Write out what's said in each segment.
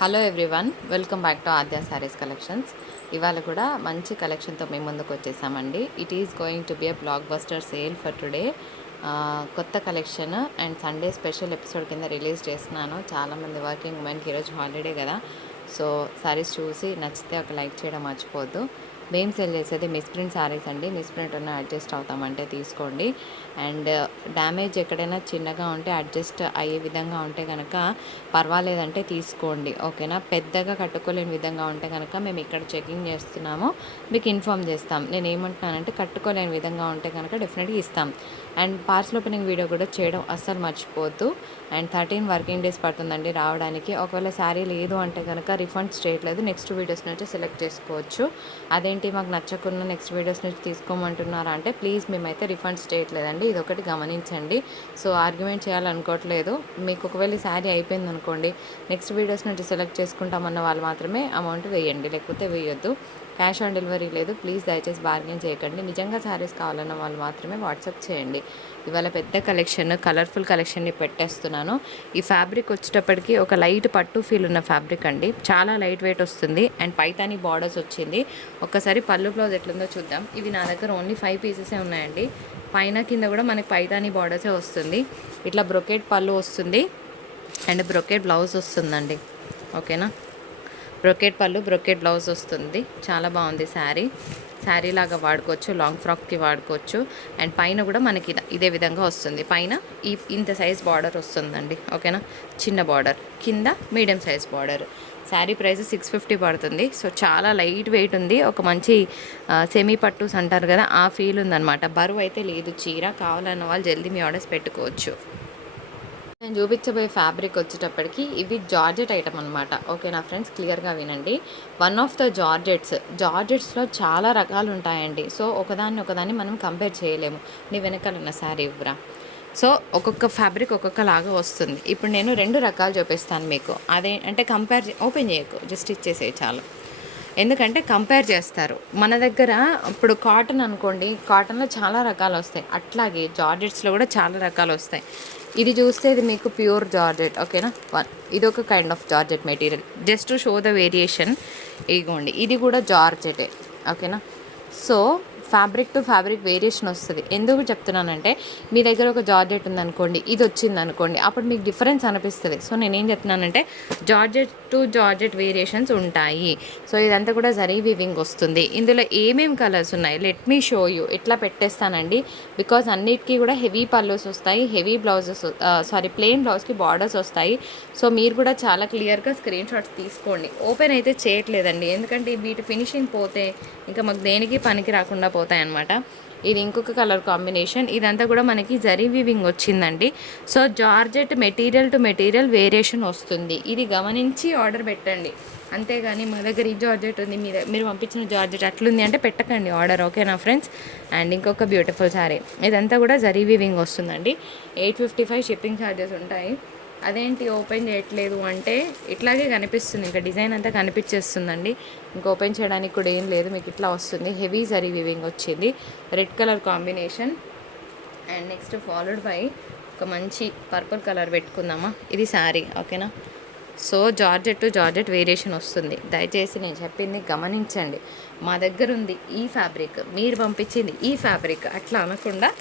Hello everyone welcome back to Aadya saris collections ఇవాళ కూడా మంచి కలెక్షన్తో మేము ముందుకు వచ్చేసామండి. It is going to be a blockbuster sale for today కొత్త collection and Sunday special episode కింద రిలీజ్ చేస్తున్నాను. చాలామంది వర్కింగ్ ఉమెన్కి ఈరోజు హాలిడే కదా. సో సారీస్ చూసి నచ్చితే ఒక లైక్ చేయడం మర్చిపోవద్దు. మేము సెల్ చేసేది మిస్ప్రింట్ సారీస్ అండి. మిస్ప్రింట్ ఉన్న అడ్జస్ట్ అవుతామంటే తీసుకోండి. అండ్ డ్యామేజ్ uh, ఎక్కడైనా చిన్నగా ఉంటే అడ్జస్ట్ అయ్యే విధంగా ఉంటే కనుక పర్వాలేదంటే తీసుకోండి. ఓకేనా? పెద్దగా కట్టుకోలేని విధంగా ఉంటే కనుక మేము ఇక్కడ చెకింగ్ చేస్తున్నాము. మీకు ఇన్ఫామ్ చేస్తాం. నేను ఏమంటున్నానంటే కట్టుకోలేని విధంగా ఉంటే కనుక డెఫినెట్గా ఇస్తాం. అండ్ పార్సల్ ఓపెనింగ్ వీడియో కూడా చేయడం అస్సలు మర్చిపోద్దు అండ్ థర్టీన్ వర్కింగ్ డేస్ పడుతుందండి రావడానికి. ఒకవేళ శారీ లేదు అంటే కనుక రిఫండ్ చేయట్లేదు. నెక్స్ట్ వీడియోస్ నుంచి సెలెక్ట్ చేసుకోవచ్చు. అదేంటి మాకు నచ్చకున్న నెక్స్ట్ వీడియోస్ నుంచి తీసుకోమంటున్నారా అంటే ప్లీజ్ మేమైతే రిఫండ్స్ చేయట్లేదండి. ఇది ఒకటి గమనించండి. సో ఆర్గ్యుమెంట్ చేయాలనుకోవట్లేదు. మీకు ఒకవేళ శారీ అయిపోయింది అనుకోండి నెక్స్ట్ వీడియోస్ నుంచి సెలెక్ట్ చేసుకుంటామన్న వాళ్ళు మాత్రమే అమౌంట్ వేయండి. లేకపోతే వేయొద్దు. క్యాష్ ఆన్ డెలివరీ లేదు. ప్లీజ్ దయచేసి బార్గెన్ చేయకండి. నిజంగా శారీస్ కావాలన్న వాళ్ళు మాత్రమే వాట్సాప్ చేయండి. ఇవాళ పెద్ద కలెక్షన్ కలర్ఫుల్ కలెక్షన్ని పెట్టేస్తున్నాను. ఈ ఫ్యాబ్రిక్ వచ్చేటప్పటికి ఒక లైట్ పట్టు ఫీల్ ఉన్న ఫ్యాబ్రిక్ అండి. చాలా లైట్ వెయిట్ వస్తుంది. అండ్ పైతాని బార్డర్స్ వచ్చింది. ఒక్కసారి పళ్ళు బ్లౌజ్ ఎట్లుందో చూద్దాం. ఇవి నా దగ్గర ఓన్లీ ఫైవ్ పీసెసే ఉన్నాయండి. పైన కింద కూడా మనకి పైతాని బార్డర్సే వస్తుంది. ఇట్లా బ్రొకెట్ పళ్ళు వస్తుంది. అండ్ బ్రొకెట్ బ్లౌజ్ వస్తుందండి. ఓకేనా? బ్రొకెట్ పళ్ళు బ్రొకెట్ బ్లౌజ్ వస్తుంది. చాలా బాగుంది శారీ. శారీ లాగా వాడుకోవచ్చు లాంగ్ ఫ్రాక్కి వాడుకోవచ్చు. అండ్ పైన కూడా మనకి ఇదే విధంగా వస్తుంది. పైన ఈ ఇంత సైజ్ బార్డర్ వస్తుందండి. ఓకేనా చిన్న బార్డర్ కింద medium size border sari price six fifty పడుతుంది. సో చాలా లైట్ వెయిట్ ఉంది. ఒక మంచి సెమీ పట్టుస్ అంటారు కదా ఆ ఫీల్ ఉందన్నమాట. బరువు అయితే లేదు. చీర కావాలన్న వాళ్ళు జల్దీ మీ ఆర్డర్స్ పెట్టుకోవచ్చు. నేను చూపించబోయే ఫ్యాబ్రిక్ వచ్చేటప్పటికి ఇవి జార్జెట్ ఐటమ్ అనమాట ఓకేనా ఫ్రెండ్స్ క్లియర్గా వినండి. One of the georgettes. జార్జెట్స్లో చాలా రకాలు ఉంటాయండి. సో ఒకదాన్ని ఒకదాన్ని మనం కంపేర్ చేయలేము. నీ వెనకాల ఉన్న శారీ ఇవ్వరా. సో ఒక్కొక్క ఫ్యాబ్రిక్ ఒక్కొక్క లాగా వస్తుంది. ఇప్పుడు నేను రెండు రకాలు చూపిస్తాను మీకు. అదే అంటే కంపేర్ ఓపెన్ చేయకు. జస్ట్ ఇచ్చేసేయి చాలు. ఎందుకంటే కంపేర్ చేస్తారు. మన దగ్గర ఇప్పుడు కాటన్ అనుకోండి కాటన్లో చాలా రకాలు వస్తాయి. అట్లాగే జార్జెట్స్లో కూడా చాలా రకాలు వస్తాయి. ఇది చూస్తే ఇది మీకు ప్యూర్ జార్జెట్ ఓకేనా? వన్ ఇది ఒక kind of georgette material just show the variation ఇదిగోండి ఇది కూడా జార్జెటే ఓకేనా? So fabric to fabric variation వస్తుంది. ఎందుకు చెప్తున్నానంటే మీ దగ్గర ఒక జార్జెట్ ఉందనుకోండి ఇది వచ్చింది అనుకోండి అప్పుడు మీకు డిఫరెన్స్ అనిపిస్తుంది. సో నేనేం చెప్తున్నానంటే జార్జెట్ టు జార్జెట్ వేరియేషన్స్ ఉంటాయి. సో ఇదంతా కూడా జరీ వివింగ్ వస్తుంది. ఇందులో ఏమేమి కలర్స్ ఉన్నాయి? లెట్ మీ షో యూ ఇట్లా పెట్టేస్తానండి? బికాజ్ అన్నిటికీ కూడా హెవీ పల్లూస్ వస్తాయి హెవీ బ్లౌజెస్ సారీ ప్లెయిన్ బ్లౌజ్కి బార్డర్స్ వస్తాయి. సో మీరు కూడా చాలా క్లియర్గా స్క్రీన్ షాట్స్ తీసుకోండి. ఓపెన్ అయితే చేయట్లేదండి. ఎందుకంటే వీటి ఫినిషింగ్ పోతే ఇంకా మాకు దేనికి పనికి రాకుండా పోతాయి అనమాట ఇది ఇంకొక కలర్ కాంబినేషన్. ఇదంతా కూడా మనకి జరీ వివింగ్ వచ్చిందండి. So georgette material to material variation వస్తుంది. ఇది గమనించి ఆర్డర్ పెట్టండి. అంతేగాని మా దగ్గర ఈ జార్జెట్ ఉంది. మీ మీరు పంపించిన జార్జెట్ అట్లుంది అంటే పెట్టకండి ఆర్డర్ ఓకేనా ఫ్రెండ్స్? అండ్ ఇంకొక బ్యూటిఫుల్ శారీ. ఇదంతా కూడా జరీ వివింగ్ వస్తుందండి. Eight fifty five shipping charges ఉంటాయి. అదేంటి ఓపెన్ చేయట్లేదు అంటే ఇట్లాగే కనిపిస్తుంది. ఇంకా డిజైన్ అంతా కనిపించేస్తుందండి. ఇంకా ఓపెన్ చేయడానికి కూడా ఏం లేదు. మీకు ఇట్లా వస్తుంది. హెవీ జరీ వివింగ్ వచ్చింది. Red colour combination. And next followed by ఒక మంచి పర్పుల్ కలర్ పెట్టుకుందామా? ఇది శారీ ఓకేనా? So georgette to georgette variation వస్తుంది. దయచేసి నేను చెప్పింది గమనించండి. మా దగ్గర ఉంది ఈ ఫ్యాబ్రిక్. మీరు పంపించింది ఈ ఫ్యాబ్రిక్. అట్లా అనకుండా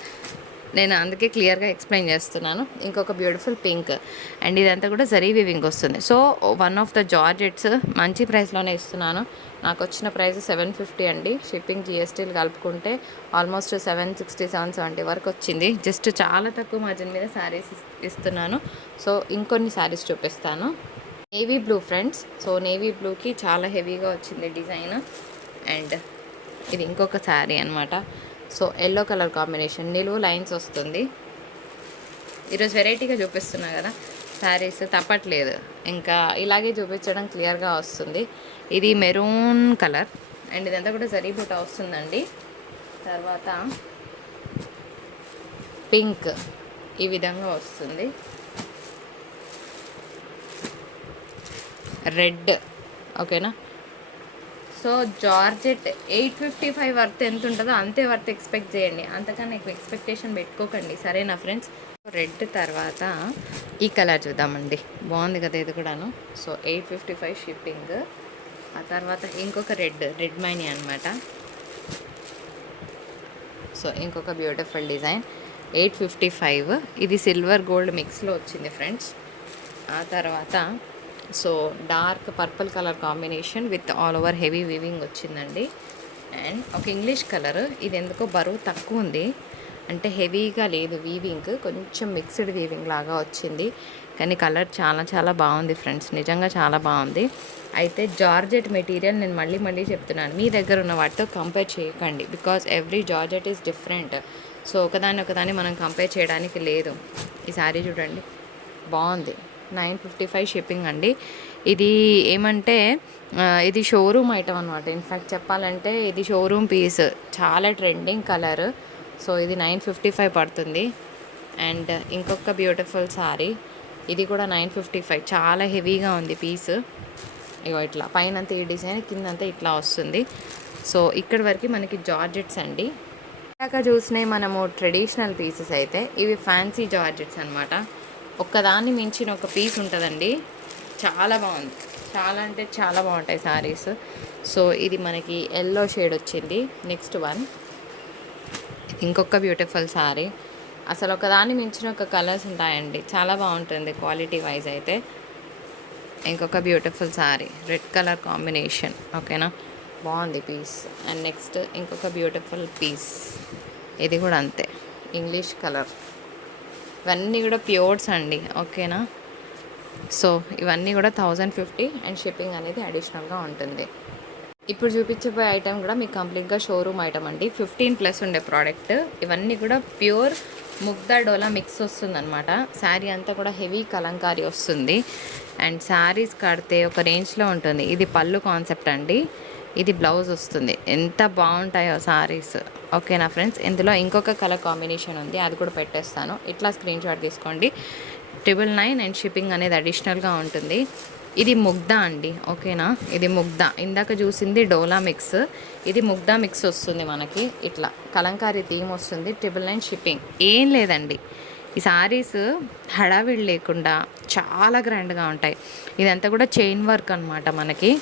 నేను అందుకే క్లియర్గా ఎక్స్ప్లెయిన్ చేస్తున్నాను. ఇంకొక బ్యూటిఫుల్ పింక్. అండ్ ఇదంతా కూడా జరీ వివింగ్ వస్తుంది. So one of the georgettes మంచి ప్రైస్లోనే ఇస్తున్నాను. నాకు వచ్చిన ప్రైస్ సెవెన్ ఫిఫ్టీ అండి. షిప్పింగ్ జిఎస్టీలు కలుపుకుంటే almost seven sixty seven seventy వరకు వచ్చింది. జస్ట్ చాలా తక్కువ మార్జిన్ మీద శారీస్ ఇస్తున్నాను. సో ఇంకొన్ని శారీస్ చూపిస్తాను. Navy blue friends. So navy బ్లూకి చాలా హెవీగా వచ్చింది డిజైన్. అండ్ ఇది ఇంకొక శారీ అనమాట సో ఎల్లో కలర్ కాంబినేషన్ నిలువు లైన్స్ వస్తుంది. ఈరోజు వెరైటీగా చూపిస్తున్నా కదా శారీస్ తప్పట్లేదు. ఇంకా ఇలాగే చూపించడం క్లియర్గా వస్తుంది. ఇది మెరూన్ కలర్ అండ్ ఇదంతా కూడా జరీ వస్తుందండి. తర్వాత పింక్ ఈ విధంగా వస్తుంది. రెడ్ ఓకేనా? So georgette eight fifty five worth ఎంత ఉంటుందో అంతే వర్త్ ఎక్స్పెక్ట్ చేయండి. అంతకన్నా ఎక్కువ ఎక్స్పెక్టేషన్ పెట్టుకోకండి. సరేనా ఫ్రెండ్స్? రెడ్ తర్వాత ఈ కలర్ చూద్దామండి. బాగుంది కదా ఇది కూడాను. So eight fifty five shipping. ఆ తర్వాత ఇంకొక రెడ్ రెడ్ మైనీ అనమాట సో ఇంకొక beautiful design. Eight fifty five. ఇది సిల్వర్ గోల్డ్ మిక్స్లో వచ్చింది ఫ్రెండ్స్. ఆ తర్వాత so dark purple colour combination with all over heavy weaving వచ్చిందండి. అండ్ ఒక ఇంగ్లీష్ కలర్. ఇది ఎందుకో బరువు తక్కువ ఉంది. అంటే హెవీగా లేదు వీవింగ్. కొంచెం మిక్స్డ్ వీవింగ్ లాగా వచ్చింది. కానీ కలర్ చాలా చాలా బాగుంది ఫ్రెండ్స్. నిజంగా చాలా బాగుంది. అయితే జార్జెట్ మెటీరియల్ నేను మళ్ళీ మళ్ళీ చెప్తున్నాను. మీ దగ్గర ఉన్న వాటితో కంపేర్ చేయకండి. Because every georgette is different. So ఒకదాన్ని ఒకదాన్ని మనం కంపేర్ చేయడానికి లేదు. ఈ శారీ చూడండి. బాగుంది. నైన్ ఫిఫ్టీ ఫైవ్ షిప్పింగ్ అండి. ఇది ఏమంటే ఇది షోరూమ్ ఐటమ్ అనమాట ఇన్ఫ్యాక్ట్ చెప్పాలంటే ఇది షోరూమ్ పీస్. చాలా ట్రెండింగ్ కలర్. సో ఇది నైన్ ఫిఫ్టీ ఫైవ్ పడుతుంది. అండ్ ఇంకొక బ్యూటిఫుల్ సారీ. ఇది కూడా నైన్ ఫిఫ్టీ ఫైవ్. చాలా హెవీగా ఉంది పీస్. ఇగో ఇట్లా పైన అంతా ఈ డిజైన్ కిందంతా ఇట్లా వస్తుంది. సో ఇక్కడ వరకు మనకి జార్జెట్స్ అండి. ఇందాక చూసినవి మనము ట్రెడిషనల్ పీసెస్ అయితే ఇవి ఫ్యాన్సీ జార్జెట్స్ అనమాట ఒక్కదాన్ని మించిన ఒక పీస్ ఉంటుందండి. చాలా బాగుంది. చాలా అంటే చాలా బాగుంటాయి సారీస్ సో ఇది మనకి ఎల్లో షేడ్ వచ్చింది. నెక్స్ట్ వన్ ఇంకొక బ్యూటిఫుల్ సారీ అసలు ఒకదాన్ని మించిన ఒక కలర్స్ ఉంటాయండి. చాలా బాగుంటుంది క్వాలిటీ వైజ్ అయితే. ఇంకొక beautiful sari red colour combination ఓకేనా బాగుంది పీస్ అండ్ నెక్స్ట్ ఇంకొక బ్యూటిఫుల్ పీస్ ఇది కూడా అంతే. ఇంగ్లీష్ కలర్ ఇవన్నీ కూడా ప్యూర్స్ అండి ఓకేనా? సో ఇవన్నీ కూడా థౌజండ్ ఫిఫ్టీ అండ్ షిప్పింగ్ అనేది అడిషనల్గా ఉంటుంది. ఇప్పుడు చూపించబోయే ఐటమ్ కూడా మీకు కంప్లీట్గా షోరూమ్ ఐటమ్ అండి. ఫిఫ్టీన్ ప్లస్ ఉండే ప్రోడక్ట్. ఇవన్నీ కూడా ప్యూర్ ముగ్దా డోలా మిక్స్ వస్తుందన్నమాట. శారీ అంతా కూడా హెవీ కలంకారీ వస్తుంది. అండ్ శారీస్ కడితే ఒక రేంజ్లో ఉంటుంది. ఇది పళ్ళు కాన్సెప్ట్ అండి. ఇది బ్లౌజ్ వస్తుంది. ఎంత బాగుంటాయో సారీస్. ఓకేనా ఫ్రెండ్స్? ఇందులో ఇంకొక కలర్ కాంబినేషన్ ఉంది. అది కూడా పెట్టేస్తాను. ఇట్లా స్క్రీన్ షాట్ తీసుకోండి. ట్రిపుల్ నైన్ అండ్ షిప్పింగ్ అనేది అడిషనల్గా ఉంటుంది. ఇది ముగ్ధా అండి. ఓకేనా? ఇది ముగ్ధా. ఇందాక చూసింది డోలా మిక్స్. ఇది ముగ్ధా మిక్స్ వస్తుంది మనకి. ఇట్లా. కలంకారీ థీమ్ వస్తుంది. Triple nine shipping. ఏం లేదండి. ఈ సారీస్ హడావిడి లేకుండా చాలా గ్రాండ్గా ఉంటాయి. ఇదంతా కూడా చైన్ వర్క్ అనమాట మనకి.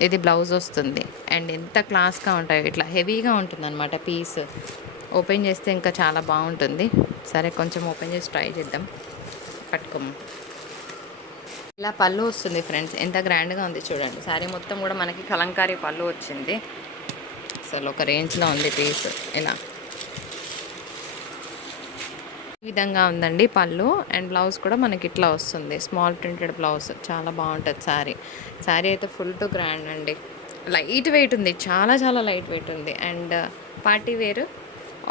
ఇది బ్లౌజ్ వస్తుంది. అండ్ ఎంత క్లాస్గా ఉంటాయి ఇట్లా హెవీగా ఉంటుంది అనమాట పీస్. ఓపెన్ చేస్తే ఇంకా చాలా బాగుంటుంది. సరే కొంచెం ఓపెన్ చేసి ట్రై చేద్దాం. పట్టుకోము ఇలా పళ్ళు వస్తుంది ఫ్రెండ్స్. ఎంత గ్రాండ్గా ఉంది చూడండి. శారీ మొత్తం కూడా మనకి కలంకారీ పళ్ళు వచ్చింది. అసలు ఒక రేంజ్లో ఉంది పీస్. ఇలా. ఈ విధంగా ఉందండి పళ్ళు అండ్ బ్లౌజ్ కూడా మనకి ఇట్లా వస్తుంది. Small printed blouse. చాలా బాగుంటుంది శారీ శారీ అయితే ఫుల్ టు గ్రాండ్ అండి. లైట్ వెయిట్ ఉంది. చాలా చాలా లైట్ వెయిట్ ఉంది. And party wear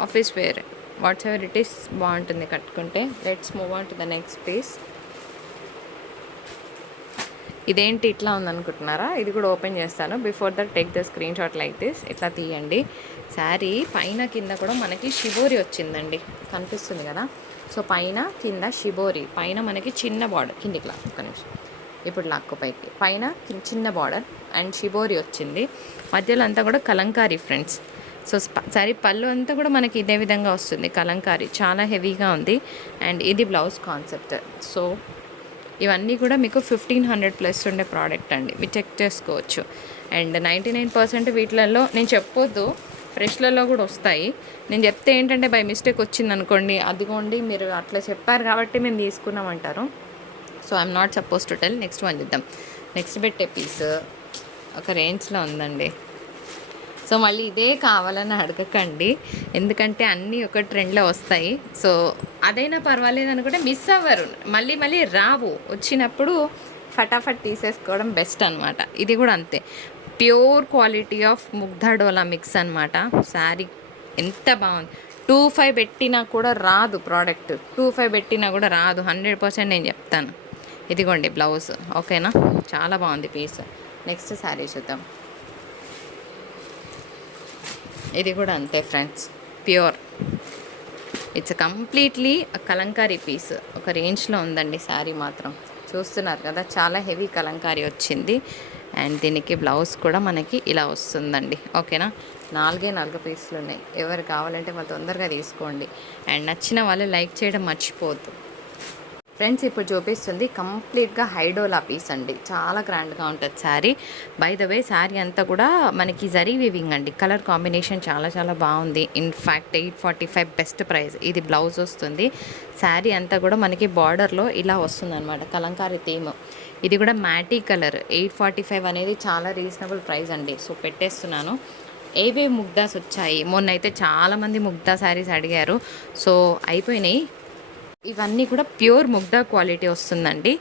office wear. What's ever it is బాగుంటుంది కట్టుకుంటే. Let's move on to the next piece. ఇదేంటి ఇట్లా ఉందనుకుంటున్నారా? ఇది కూడా ఓపెన్ చేస్తాను. Before that take the screenshot like this. ఇట్లా తీయండి. శారీ పైన కింద కూడా మనకి షిబోరి వచ్చిందండి. కనిపిస్తుంది కదా? సో పైన కింద షిబోరి. పైన మనకి చిన్న బార్డర్. కిందికి లా ఒక్క నిమిషం. ఇప్పుడు లాక్కు పైకి. పైన చిన్న బార్డర్ అండ్ షిబోరి వచ్చింది. మధ్యలో అంతా కూడా కలంకారీ ఫ్రెండ్స్. సో సారీ పళ్ళు అంతా కూడా మనకి ఇదే విధంగా వస్తుంది. కలంకారీ. చాలా హెవీగా ఉంది. అండ్ ఇది బ్లౌజ్ కాన్సెప్ట్. సో ఇవన్నీ కూడా మీకు ఫిఫ్టీన్ హండ్రెడ్ ప్లస్ ఉండే ప్రోడక్ట్ అండి. మీరు చెక్ చేసుకోవచ్చు. అండ్ నైంటీ నైన్ పర్సెంట్ వీటిలలో నేను చెప్పొద్దు ఫ్రెష్లలో కూడా వస్తాయి. నేను చెప్తే ఏంటంటే బై మిస్టేక్ వచ్చింది అనుకోండి అదిగోండి మీరు అట్లా చెప్పారు కాబట్టి మేము తీసుకున్నామంటారు. So I'm not suppose to tell next one చూద్దాం. నెక్స్ట్ పెట్టే పీస్ ఒక రేంజ్లో ఉందండి. సో మళ్ళీ ఇదే కావాలని అడగకండి. ఎందుకంటే అన్నీ ఒక ట్రెండ్లో వస్తాయి. సో అదైనా పర్వాలేదు అనుకుంటే మిస్ అవ్వరు. మళ్ళీ మళ్ళీ రావు. వచ్చినప్పుడు ఫటాఫట్ తీసేసుకోవడం బెస్ట్ అనమాట ఇది కూడా అంతే. ప్యూర్ క్వాలిటీ ఆఫ్ ముగ్ధడోలా మిక్స్ అనమాట శారీ ఎంత బాగుంది. టూ ఫైవ్ పెట్టినా కూడా రాదు ప్రోడక్ట్. టూ ఫైవ్ పెట్టినా కూడా రాదు. హండ్రెడ్ పర్సెంట్ నేను చెప్తాను. ఇదిగోండి బ్లౌజ్. ఓకేనా? చాలా బాగుంది పీస్. నెక్స్ట్ శారీ చూద్దాం. ఇది కూడా అంతే friends. Pure. It's completely Kalamkari piece. ఒక రేంజ్లో ఉందండి శారీ మాత్రం. చూస్తున్నారు కదా చాలా హెవీ కలంకారీ వచ్చింది. అండ్ దీనికి బ్లౌజ్ కూడా మనకి ఇలా వస్తుందండి. ఓకేనా? నాలుగే నాలుగు పీసులు ఉన్నాయి. ఎవరు కావాలంటే వాళ్ళు తొందరగా తీసుకోండి. అండ్ నచ్చిన వాళ్ళు లైక్ చేయడం మర్చిపోవద్దు. ఫ్రెండ్స్ ఇప్పుడు చూపిస్తుంది కంప్లీట్గా హైడోలా పీస్ అండి. చాలా గ్రాండ్గా ఉంటుంది sari. By the way sari అంతా కూడా మనకి జరీ వివింగ్ అండి. కలర్ కాంబినేషన్ చాలా చాలా బాగుంది. In fact eight forty five best price. ఇది బ్లౌజ్ వస్తుంది. శారీ అంతా కూడా మనకి బార్డర్లో ఇలా వస్తుంది అనమాట కలంకారీ థీమ్. ఇది కూడా matte colour. Eight forty five అనేది చాలా రీజనబుల్ ప్రైస్ అండి. సో పెట్టేస్తున్నాను. ఏవే ముగ్దాస్ వచ్చాయి? మొన్న అయితే చాలామంది ముగ్దా శారీస్ అడిగారు. సో అయిపోయినాయి. ఇవన్నీ కూడా ప్యూర్ ముగ్దా క్వాలిటీ వస్తుందండి.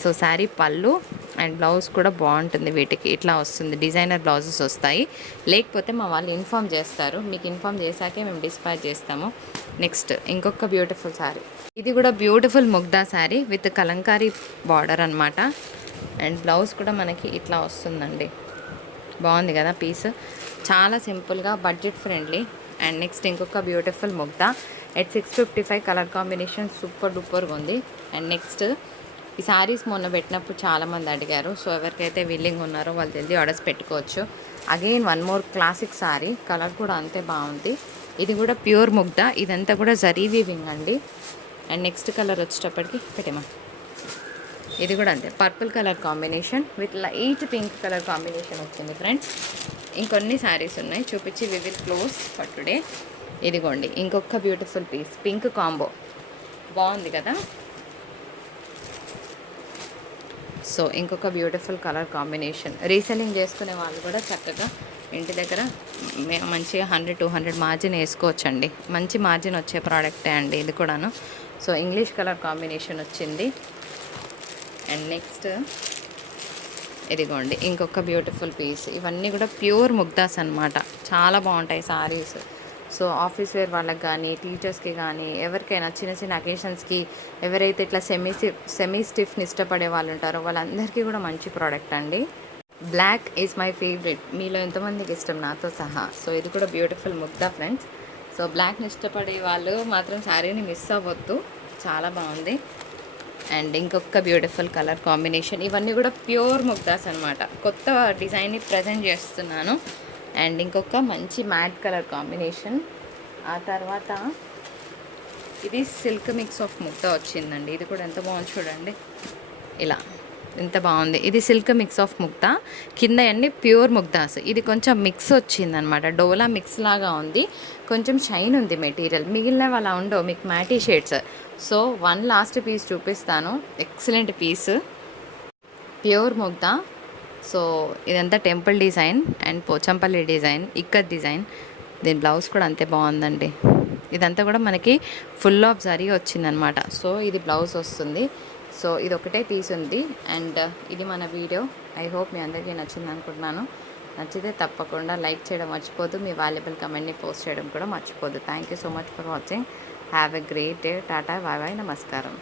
సో శారీ పళ్ళు అండ్ బ్లౌజ్ కూడా బాగుంటుంది వీటికి. ఇట్లా వస్తుంది. డిజైనర్ బ్లౌజెస్ వస్తాయి. లేకపోతే మా వాళ్ళు ఇన్ఫామ్ చేస్తారు. మీకు ఇన్ఫామ్ చేశాకే మేము డిస్పాచ్ చేస్తాము. నెక్స్ట్ ఇంకొక బ్యూటిఫుల్ శారీ. ఇది కూడా beautiful Mugdha sari with Kalamkari border అనమాట అండ్ బ్లౌజ్ కూడా మనకి ఇట్లా వస్తుందండి. బాగుంది కదా పీస్. చాలా సింపుల్గా బడ్జెట్ ఫ్రెండ్లీ. అండ్ నెక్స్ట్ ఇంకొక beautiful Mugdha. At six fifty five colour combination super డూపర్గా ఉంది. అండ్ నెక్స్ట్ ఈ శారీస్ మొన్న పెట్టినప్పుడు చాలామంది అడిగారు సో ఎవరికైతే విల్లింగ్ ఉన్నారో వాళ్ళు జల్దీ ఆర్డర్స్ పెట్టుకోవచ్చు. Again one more classic sari colour కూడా అంతే బాగుంది. ఇది కూడా ప్యూర్ ముగ్ధ ఇదంతా కూడా జరీ వీవింగ్ అండి. అండ్ నెక్స్ట్ కలర్ వచ్చేటప్పటికి పెట్టేమా? ఇది కూడా అంతే purple colour combination with light pink colour combination వచ్చింది ఫ్రెండ్స్ ఇంకొన్ని శారీస్ ఉన్నాయి చూపించి we will close for today ఇదిగోండి ఇంకొక బ్యూటిఫుల్ పీస్ పింక్ కాంబో బాగుంది కదా? సో ఇంకొక బ్యూటిఫుల్ కలర్ కాంబినేషన్ రీసెల్లింగ్ చేసుకునే వాళ్ళు కూడా చక్కగా ఇంటి దగ్గర మంచిగా హండ్రెడ్ టూ హండ్రెడ్ మార్జిన్ వేసుకోవచ్చండి. మంచి మార్జిన్ వచ్చే ప్రోడక్టే అండి ఇది కూడాను. సో ఇంగ్లీష్ కలర్ కాంబినేషన్ వచ్చింది. అండ్ నెక్స్ట్ ఇదిగోండి ఇంకొక బ్యూటిఫుల్ పీస్ ఇవన్నీ కూడా ప్యూర్ ముగ్దాస్ అనమాట చాలా బాగుంటాయి సారీస్ సో ఆఫీస్ వేర్ వాళ్ళకి కానీ టీచర్స్కి కానీ ఎవరికైనా చిన్న చిన్న అకేషన్స్కి ఎవరైతే ఇట్లా సెమీ సెమీ స్టిఫ్ని ఇష్టపడే వాళ్ళు ఉంటారో వాళ్ళందరికీ కూడా మంచి ప్రోడక్ట్ అండి. బ్లాక్ ఈజ్ మై ఫేవరెట్ మీలో ఎంతమందికి ఇష్టం? నాతో సహా. సో ఇది కూడా బ్యూటిఫుల్ ముగ్దా ఫ్రెండ్స్ సో బ్లాక్ని ఇష్టపడే వాళ్ళు మాత్రం శారీని మిస్ అవ్వద్దు. చాలా బాగుంది. అండ్ ఇంకొక బ్యూటిఫుల్ కలర్ కాంబినేషన్ ఇవన్నీ కూడా ప్యూర్ ముగ్దాస్ అనమాట కొత్త డిజైన్ని ప్రజెంట్ చేస్తున్నాను. అండ్ ఇంకొక మంచి మ్యాట్ కలర్ కాంబినేషన్. ఆ తర్వాత ఇది సిల్క్ మిక్స్ ఆఫ్ ముగ్ధ వచ్చిందండి. ఇది కూడా ఎంత బాగుంది చూడండి. ఇలా ఎంత బాగుంది. ఇది సిల్క్ మిక్స్ ఆఫ్ ముక్తా కింద అన్ని ప్యూర్ ముగ్ధాస్ ఇది కొంచెం మిక్స్ వచ్చిందనమాట. డోలా మిక్స్ లాగా ఉంది. కొంచెం షైన్ ఉంది మెటీరియల్. మిగిలినవి అలా ఉండవు. మీకు matte shades. So one last piece చూపిస్తాను. Excellent piece. Pure Mugdha so ఇదంతా temple design and Pochampally design ikat design. దీని బ్లౌజ్ కూడా అంతే బాగుందండి. ఇదంతా కూడా మనకి ఫుల్ ఆఫ్ జరీ వచ్చిందనమాట. సో ఇది బ్లౌజ్ వస్తుంది. సో ఇది ఒకటే పీస్ ఉంది. అండ్ uh, ఇది మన వీడియో. ఐ హోప్ మీ అందరికీ నచ్చింది అనుకుంటున్నాను. నచ్చితే తప్పకుండా లైక్ చేయడం మర్చిపోదు. మీ వాల్యుబుల్ కమెంట్ని పోస్ట్ చేయడం కూడా మర్చిపోదు. Thank you so much for watching have a great day tata bye bye నమస్కారం.